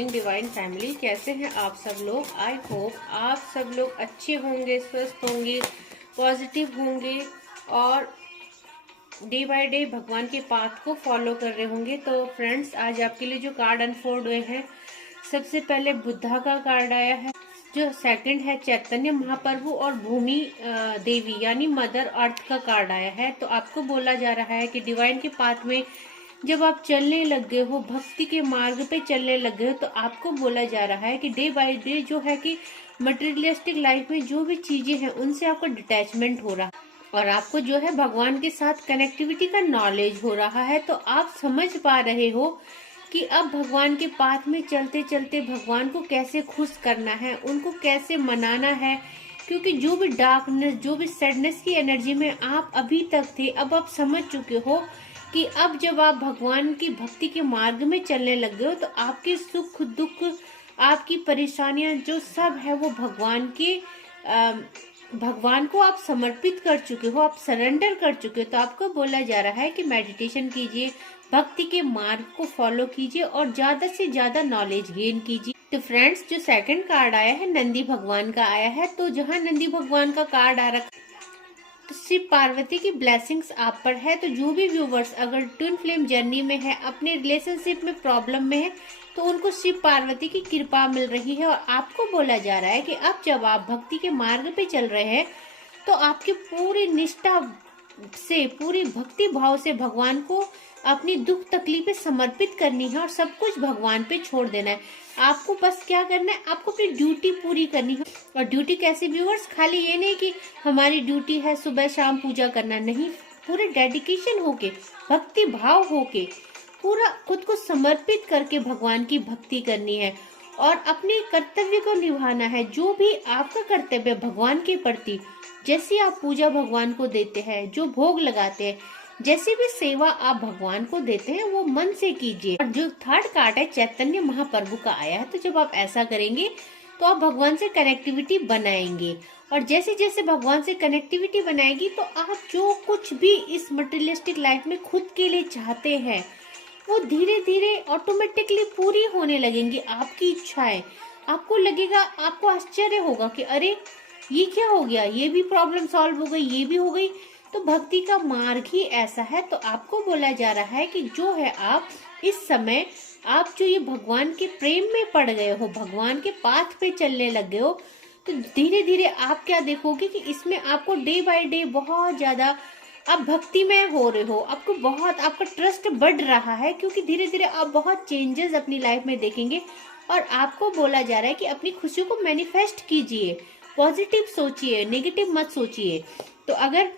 Morning divine family. कैसे हैं आप सब लोग? आई होप आप सब लोग अच्छे होंगे, स्वस्थ होंगे, पॉजिटिव होंगे और डे बाय डे भगवान के पाथ को फॉलो कर रहे होंगे। तो फ्रेंड्स, आज आपके लिए जो कार्ड अनफोल्ड हुए हैं, सबसे पहले बुद्धा का कार्ड आया है, जो सेकंड है चैतन्य महाप्रभु और भूमि देवी यानी मदर अर्थ का कार्ड आया है। तो आपको बोला जा रहा है कि डिवाइन के पाथ में जब आप चलने लग गए हो, भक्ति के मार्ग पे चलने लग गए हो, तो आपको बोला जा रहा है कि डे बाय डे जो है कि मटेरियलिस्टिक लाइफ में जो भी चीजें हैं उनसे आपको डिटैचमेंट हो रहा है और आपको जो है भगवान के साथ कनेक्टिविटी का नॉलेज हो रहा है। तो आप समझ पा रहे हो कि अब भगवान के पाथ में चलते चलते भगवान को कैसे खुश करना है, उनको कैसे मनाना है। क्योंकि जो भी डार्कनेस, जो भी सैडनेस की एनर्जी में आप अभी तक थे, अब आप समझ चुके हो कि अब जब आप भगवान की भक्ति के मार्ग में चलने लग गए हो, तो आपके सुख दुख, आपकी परेशानियां जो सब है वो भगवान को आप समर्पित कर चुके हो, आप सरेंडर कर चुके हो। तो आपको बोला जा रहा है कि मेडिटेशन कीजिए, भक्ति के मार्ग को फॉलो कीजिए और ज्यादा से ज्यादा नॉलेज गेन कीजिए। तो फ्रेंड्स, जो सेकंड कार्ड आया है नंदी भगवान का आया है। तो जहाँ नंदी भगवान का कार्ड आ रखा, तो शिव पार्वती की ब्लेसिंग्स आप पर है। तो जो भी व्यूवर्स अगर ट्विन फ्लेम जर्नी में है, अपने रिलेशनशिप में प्रॉब्लम में है, तो उनको शिव पार्वती की कृपा मिल रही है। और आपको बोला जा रहा है कि अब जब आप भक्ति के मार्ग पे चल रहे हैं, तो आपकी पूरी निष्ठा से, पूरी भक्ति भाव से भगवान को अपनी दुख तकलीफें समर्पित करनी है और सब कुछ भगवान पे छोड़ देना है। आपको बस क्या करना है, आपको अपनी ड्यूटी पूरी करनी है। और ड्यूटी कैसे व्यूअर्स? खाली ये नहीं कि हमारी ड्यूटी है सुबह शाम पूजा करना, नहीं, पूरे डेडिकेशन होके, भक्ति भाव होके, पूरा खुद को समर्पित करके भगवान की भक्ति करनी है और अपने कर्तव्य को निभाना है। जो भी आपका कर्तव्य भगवान के प्रति, जैसी आप पूजा भगवान को देते हैं, जो भोग लगाते हैं, जैसी भी सेवा आप भगवान को देते हैं, वो मन से कीजिए। और जो थर्ड कार्ड है चैतन्य महाप्रभु का आया है, तो जब आप ऐसा करेंगे तो आप भगवान से कनेक्टिविटी बनाएंगे और जैसे जैसे भगवान से कनेक्टिविटी बनाएगी, तो आप जो कुछ भी इस मटेरियलिस्टिक लाइफ में खुद के लिए चाहते हैं, वो धीरे धीरे ऑटोमेटिकली पूरी होने लगेंगी। आपकी इच्छाएं, आपको लगेगा, आपको आश्चर्य होगा कि अरे ये क्या हो गया, ये भी प्रॉब्लम सॉल्व हो गई, ये भी हो गई। तो भक्ति का मार्ग ही ऐसा है। तो आपको बोला जा रहा है कि जो है आप इस समय, आप जो ये भगवान के प्रेम में पड़ गए हो, भगवान के पाथ पे चलने लग गए हो, तो धीरे धीरे आप क्या देखोगे कि इसमें आपको डे बाय डे बहुत ज्यादा आप भक्ति में हो रहे हो, आपको बहुत, आपका ट्रस्ट बढ़ रहा है। क्योंकि धीरे धीरे आप बहुत चेंजेस अपनी लाइफ में देखेंगे। और आपको बोला जा रहा है कि अपनी खुशियों को मैनिफेस्ट कीजिए, पॉजिटिव सोचिए, नेगेटिव मत सोचिए। तो अगर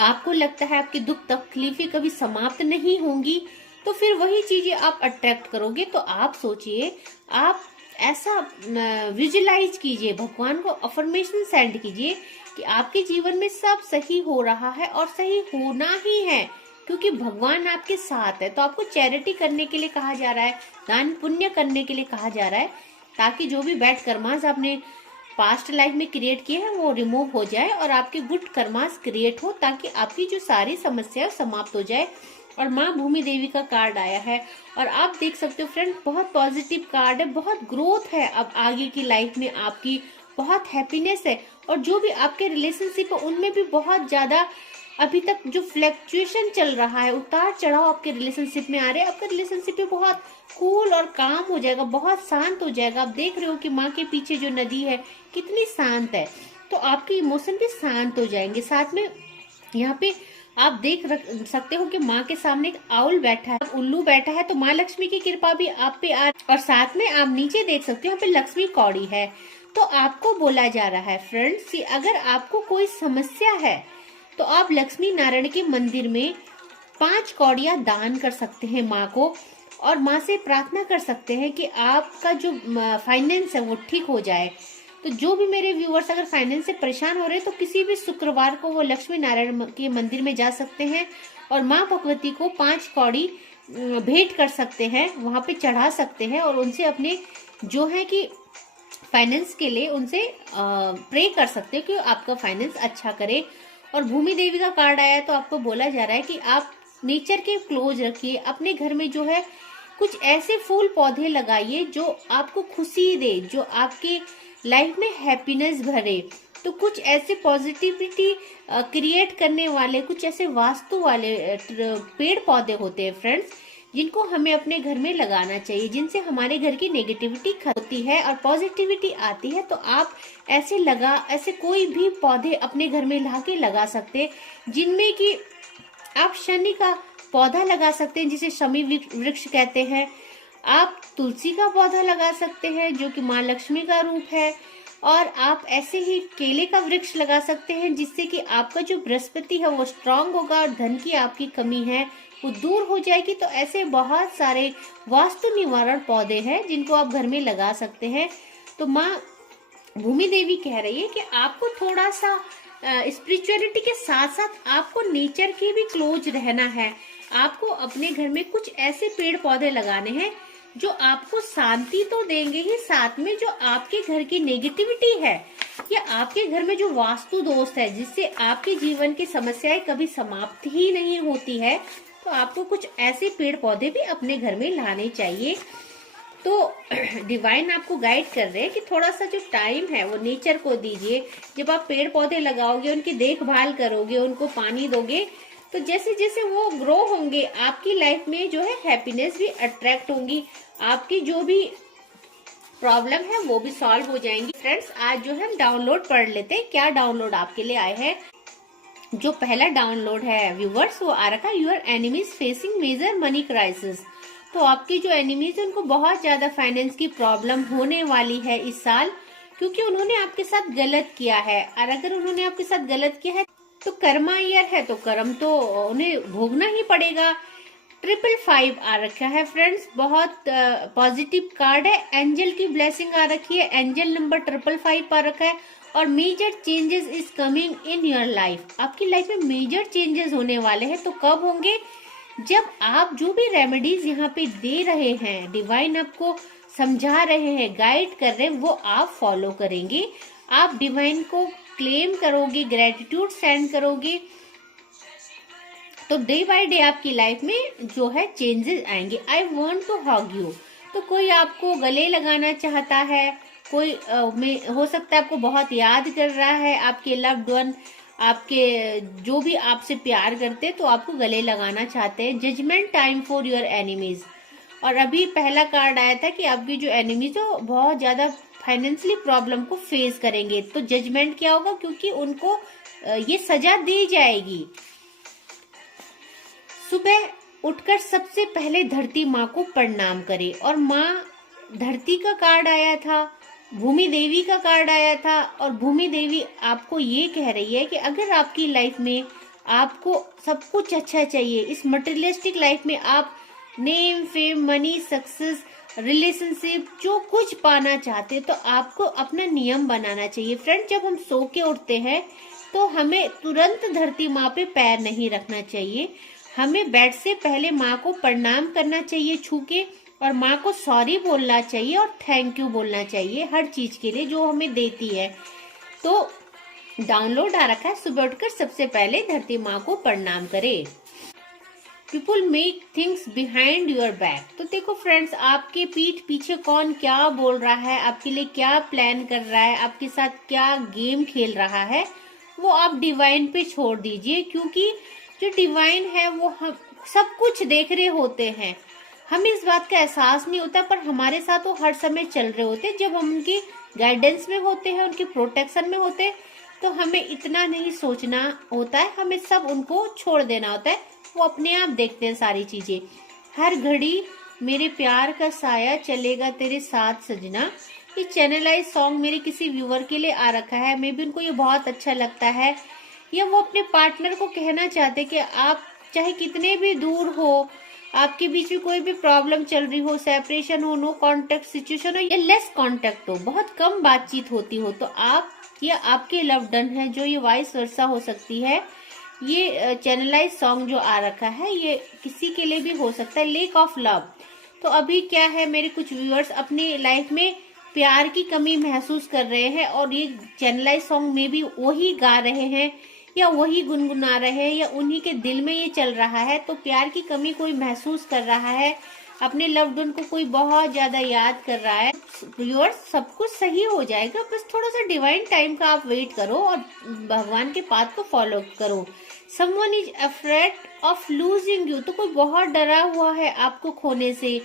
आपको लगता है आपकी दुख तकलीफें कभी समाप्त नहीं होंगी, तो फिर वही चीजें आप अट्रैक्ट करोगे। तो आप सोचिए, आप ऐसा विजुलाइज कीजिए, भगवान को अफर्मेशन सेंड कीजिए कि आपके जीवन में सब सही हो रहा है और सही होना ही है, क्योंकि भगवान आपके साथ है। तो आपको चैरिटी करने के लिए कहा जा रहा है, दान पुण्य करने के लिए कहा जा रहा है, ताकि जो भी बैड कर्मास आपने पास्ट लाइफ में क्रिएट किए हैं वो रिमूव हो जाए और आपके गुड कर्मास क्रिएट हो, ताकि आपकी जो सारी समस्याएं समाप्त हो जाए। और माँ भूमि देवी का कार्ड आया है और आप देख सकते हो फ्रेंड, बहुत पॉजिटिव कार्ड है, बहुत ग्रोथ है। अब आगे की लाइफ में आपकी बहुत हैप्पीनेस है और जो भी आपके रिलेशनशिप है उनमें भी बहुत ज्यादा अभी तक जो फ्लक्चुएशन चल रहा है, उतार चढ़ाव आपके रिलेशनशिप में आ रहे हैं, आपका रिलेशनशिप में बहुत कूल और काम हो जाएगा, बहुत शांत हो जाएगा। आप देख रहे हो कि माँ के पीछे जो नदी है कितनी शांत है, तो आपके इमोशन भी शांत हो जाएंगे। साथ में यहाँ पे आप देख सकते हो कि माँ के सामने एक आउल बैठा है, उल्लू बैठा है, तो माँ लक्ष्मी की कृपा भी आप पे आ, और साथ में आप नीचे देख सकते हो यहाँ पे लक्ष्मी कौड़ी है। तो आपको बोला जा रहा है फ्रेंड्स कि अगर आपको कोई समस्या है, तो आप लक्ष्मी नारायण के मंदिर में 5 कौड़ियां दान कर सकते हैं माँ को, और माँ से प्रार्थना कर सकते हैं कि आपका जो फाइनेंस है वो ठीक हो जाए। तो जो भी मेरे व्यूअर्स अगर फाइनेंस से परेशान हो रहे हैं, तो किसी भी शुक्रवार को वो लक्ष्मी नारायण के मंदिर में जा सकते हैं और माँ भगवती को 5 कौड़ी भेंट कर सकते हैं, वहां पे चढ़ा सकते हैं और उनसे अपने जो है कि फाइनेंस के लिए उनसे प्रे कर सकते हैं कि आपका फाइनेंस अच्छा करे। और भूमि देवी का कार्ड आया है, तो आपको बोला जा रहा है कि आप नेचर के क्लोज रखिए, अपने घर में जो है कुछ ऐसे फूल पौधे लगाइए जो आपको खुशी दे, जो आपके लाइफ में हैप्पीनेस भरे। तो कुछ ऐसे पॉजिटिविटी क्रिएट करने वाले, कुछ ऐसे वास्तु वाले पेड़ पौधे होते हैं फ्रेंड्स, जिनको हमें अपने घर में लगाना चाहिए, जिनसे हमारे घर की नेगेटिविटी होती है और पॉजिटिविटी आती है। तो आप ऐसे कोई भी पौधे अपने घर में ला के लगा सकते हैं, जिनमें कि आप शनि का पौधा लगा सकते हैं, जिसे शमी वृक्ष कहते हैं। आप तुलसी का पौधा लगा सकते हैं, जो कि माँ लक्ष्मी का रूप है। और आप ऐसे ही केले का वृक्ष लगा सकते हैं, जिससे कि आपका जो बृहस्पति है वो स्ट्रांग होगा और धन की आपकी कमी है वो दूर हो जाएगी। तो ऐसे बहुत सारे वास्तु निवारण पौधे हैं जिनको आप घर में लगा सकते हैं। तो माँ भूमि देवी कह रही है कि आपको थोड़ा सा स्पिरिचुअलिटी के साथ साथ आपको नेचर के भी क्लोज रहना है। आपको अपने घर में कुछ ऐसे पेड़ पौधे लगाने हैं जो आपको शांति तो देंगे ही, साथ में जो आपके घर की नेगेटिविटी है या आपके घर में जो वास्तु दोष है, जिससे आपके जीवन की समस्याएं कभी समाप्त ही नहीं होती है, तो आपको कुछ ऐसे पेड़ पौधे भी अपने घर में लाने चाहिए। तो डिवाइन आपको गाइड कर रहे हैं कि थोड़ा सा जो टाइम है वो नेचर को दीजिए। जब आप पेड़ पौधे लगाओगे, उनकी देखभाल करोगे, उनको पानी दोगे, तो जैसे जैसे वो ग्रो होंगे आपकी लाइफ में जो है हैप्पीनेस भी अट्रैक्ट होंगी, आपकी जो भी प्रॉब्लम है वो भी सॉल्व हो जाएंगी। फ्रेंड्स, आज जो है हम डाउनलोड पढ़ लेते हैं, क्या डाउनलोड आपके लिए आए हैं। जो पहला डाउनलोड है व्यूवर्स, वो आ रखा है, your enemies facing major money crisis. तो आपकी जो एनिमीज है उनको बहुत ज्यादा फाइनेंस की प्रॉब्लम होने वाली है इस साल, क्योंकि उन्होंने आपके साथ गलत किया है। और अगर उन्होंने आपके साथ गलत किया है तो कर्मा ईयर है, तो कर्म तो उन्हें भोगना ही पड़ेगा। 555 आ रखा है फ्रेंड्स, बहुत पॉजिटिव कार्ड है। एंजल की ब्लेसिंग आ रखी है, एंजल नंबर 555 आ रखा है। और major changes is coming in your life, आपकी लाइफ में मेजर चेंजेस होने वाले हैं। तो कब होंगे? जब आप जो भी रेमेडीज यहाँ पे दे रहे हैं, डिवाइन आपको समझा रहे हैं, गाइड कर रहे हैं, वो आप फॉलो करेंगे। आप डिवाइन को क्लेम करोगे, ग्रेटिट्यूड सेंड करोगे, तो डे बाय डे आपकी लाइफ में जो है चेंजेस आएंगे। I want to hug you, तो कोई आपको गले लगाना चाहता है, कोई हो सकता है आपको बहुत याद कर रहा है, आपके लव्ड वन, आपके जो भी आपसे प्यार करते, तो आपको गले लगाना चाहते हैं। Judgement time for your enemies. और अभी पहला कार्ड आया था कि आपकी जो एनिमीज हो बहुत ज्यादा फाइनेंशियली प्रॉब्लम को फेस करेंगे। तो जजमेंट क्या होगा, क्योंकि उनको ये सजा दी जाएगी। सुबह उठकर सबसे पहले धरती माँ को प्रणाम करें। और माँ धरती का कार्ड आया था, भूमि देवी का कार्ड आया था, और भूमि देवी आपको ये कह रही है कि अगर आपकी लाइफ में आपको सब कुछ अच्छा चाहिए, इस मटेरियलिस्टिक लाइफ में आप name, fame, money, success, relationship जो कुछ पाना चाहते, तो आपको अपना नियम बनाना चाहिए। फ्रेंड, जब हम सो के उठते हैं तो हमें तुरंत धरती माँ पे पैर नहीं रखना चाहिए। हमें बेड से पहले माँ को प्रणाम करना चाहिए छू के, और माँ को सॉरी बोलना चाहिए और थैंक यू बोलना चाहिए हर चीज के लिए जो हमें देती है। तो डाउनलोड आ रखा है, सुबह उठकर सबसे पहले धरती माँ को प्रणाम करें। People make things behind your back. तो देखो फ्रेंड्स, आपके पीठ पीछे कौन क्या बोल रहा है, आपके लिए क्या प्लान कर रहा है, आपके साथ क्या गेम खेल रहा है, वो आप डिवाइन पे छोड़ दीजिए। क्योंकि जो डिवाइन है वो हम सब कुछ देख रहे होते हैं। हमें इस बात का एहसास नहीं होता, पर हमारे साथ वो हर समय चल रहे होते हैं। जब हम उनकी गाइडेंस में होते हैं, उनके प्रोटेक्शन में होते हैं, तो हमें इतना नहीं सोचना होता है, हमें सब उनको छोड़ देना होता है। वो अपने आप देखते हैं सारी चीजें। हर घड़ी मेरे प्यार का साया चलेगा तेरे साथ सजना, ये चैनलाइज सॉन्ग मेरे किसी व्यूअर के लिए आ रखा है। मे बी उनको ये बहुत अच्छा लगता है, या वो अपने पार्टनर को कहना चाहते कि आप चाहे कितने भी दूर हो, आपके बीच में कोई भी प्रॉब्लम चल रही हो, सेपरेशन हो, नो कांटेक्ट सिचुएशन हो, या लेस कांटेक्ट हो, बहुत कम बातचीत होती हो, तो आप या आपके लव डन है जो ये वाइस वर्सा हो सकती है। ये चैनलाइज सॉन्ग जो आ रखा है ये किसी के लिए भी हो सकता है, लेक ऑफ लव। तो अभी क्या है, मेरे कुछ व्यूअर्स अपनी लाइफ में प्यार की कमी महसूस कर रहे हैं, और ये चैनलाइज सॉन्ग में भी वही गा रहे हैं या वही गुनगुना रहे हैं या उन्हीं के दिल में ये चल रहा है, तो प्यार की कमी कोई महसूस कर रहा है, अपने लव्ड वन को कोई बहुत ज्यादा याद कर रहा है, व्यूअर्स सब कुछ सही हो जाएगा। बस थोड़ा सा डिवाइन टाइम का आप वेट करो और भगवान के पाथ को फॉलो करो। Someone is afraid of losing you, तो कोई बहुत डरा हुआ है आपको खोने से।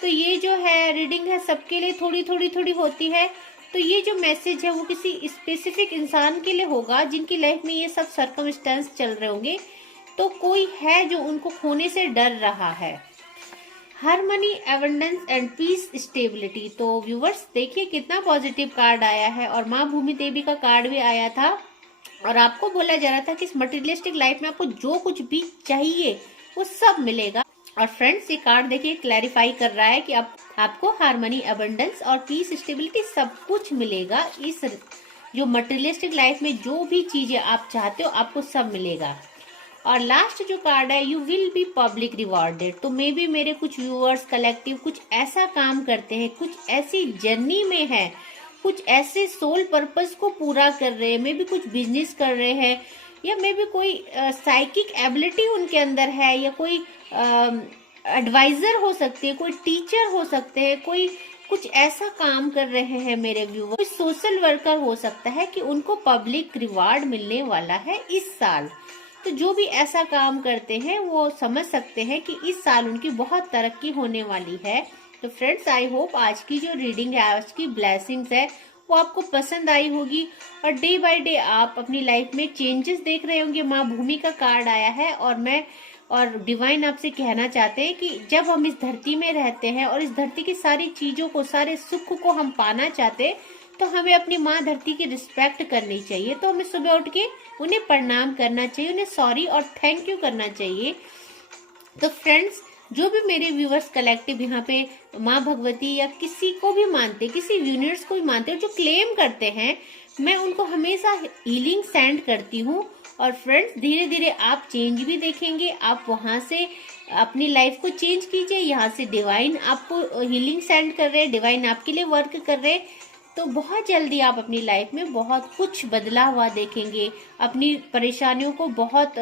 तो ये जो है रीडिंग है सबके लिए थोड़ी थोड़ी थोड़ी होती है। तो ये जो मैसेज है वो किसी स्पेसिफिक इंसान के लिए होगा जिनकी लाइफ में ये सब सर्कमस्टेंस चल रहे होंगे। तो कोई है जो उनको खोने से डर रहा है। Harmony, abundance and peace, stability. तो व्यूवर्स देखिए कितना पॉजिटिव कार्ड आया है और माँ भूमि देवी का कार्ड भी आया था और आपको बोला जा रहा था कि इस मटेरियलिस्टिक लाइफ में आपको जो कुछ भी चाहिए वो सब मिलेगा। और फ्रेंड्स ये कार्ड देखिए क्लैरिफाई कर रहा है कि आपको हार्मनी, एबंडेंस और पीस, स्टेबिलिटी सब कुछ मिलेगा। इस जो मटेरियलिस्टिक लाइफ में जो भी चीजें आप चाहते हो आपको सब मिलेगा। और लास्ट जो कार्ड है, you will be public rewarded. तो मे बी मेरे कुछ व्यूअर्स कलेक्टिव कुछ ऐसा काम करते हैं, कुछ ऐसी जर्नी में है, कुछ ऐसे सोल पर्पस को पूरा कर रहे हैं, मे बी कुछ बिजनेस कर रहे हैं या मे बी कोई साइकिक एबिलिटी उनके अंदर है या कोई एडवाइजर हो सकती है, कोई टीचर हो सकते हैं, कोई कुछ ऐसा काम कर रहे हैं मेरे व्यूअर, कोई सोशल वर्कर हो सकता है कि उनको पब्लिक रिवार्ड मिलने वाला है इस साल। तो जो भी ऐसा काम करते हैं वो समझ सकते हैं कि इस साल उनकी बहुत तरक्की होने वाली है। तो फ्रेंड्स आई होप आज की जो रीडिंग है, आज की ब्लेसिंग्स है वो आपको पसंद आई होगी और डे बाय डे आप अपनी लाइफ में चेंजेस देख रहे होंगे। माँ भूमि का कार्ड आया है और डिवाइन आपसे कहना चाहते हैं कि जब हम इस धरती में रहते हैं और इस धरती की सारी चीजों को, सारे सुख को हम पाना चाहते हैं तो हमें अपनी माँ धरती की रिस्पेक्ट करनी चाहिए। तो हमें सुबह उठ के उन्हें प्रणाम करना चाहिए, उन्हें सॉरी और थैंक यू करना चाहिए। तो फ्रेंड्स जो भी मेरे व्यूवर्स कलेक्टिव यहाँ पे माँ भगवती या किसी को भी मानते, किसी यूनिवर्स को भी मानते हो, जो क्लेम करते हैं, मैं उनको हमेशा हीलिंग सेंड करती हूँ। और फ्रेंड्स धीरे धीरे आप चेंज भी देखेंगे। आप वहां से अपनी लाइफ को चेंज कीजिए, यहाँ से डिवाइन आपको हीलिंग सेंड कर रहे हैं, डिवाइन आपके लिए वर्क कर रहे हैं। तो बहुत जल्दी आप अपनी लाइफ में बहुत कुछ बदला हुआ देखेंगे, अपनी परेशानियों को बहुत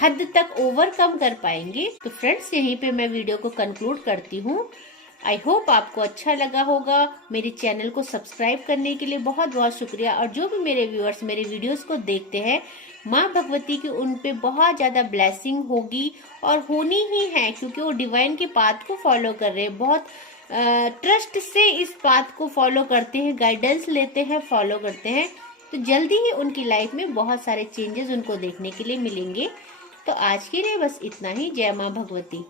हद तक ओवरकम कर पाएंगे। तो फ्रेंड्स यहीं पे मैं वीडियो को कंक्लूड करती हूँ। आई होप आपको अच्छा लगा होगा। मेरे चैनल को सब्सक्राइब करने के लिए बहुत बहुत शुक्रिया। और जो भी मेरे व्यूअर्स मेरे वीडियोस को देखते हैं, माँ भगवती की उन पे बहुत ज्यादा ब्लेसिंग होगी और होनी ही है, क्योंकि वो डिवाइन के पाथ को फॉलो कर रहे हैं, बहुत ट्रस्ट से इस पाथ को फॉलो करते हैं, गाइडेंस लेते हैं, फॉलो करते हैं। तो जल्दी ही उनकी लाइफ में बहुत सारे चेंजेस उनको देखने के लिए मिलेंगे। तो आज के लिए बस इतना ही। जय माँ भगवती।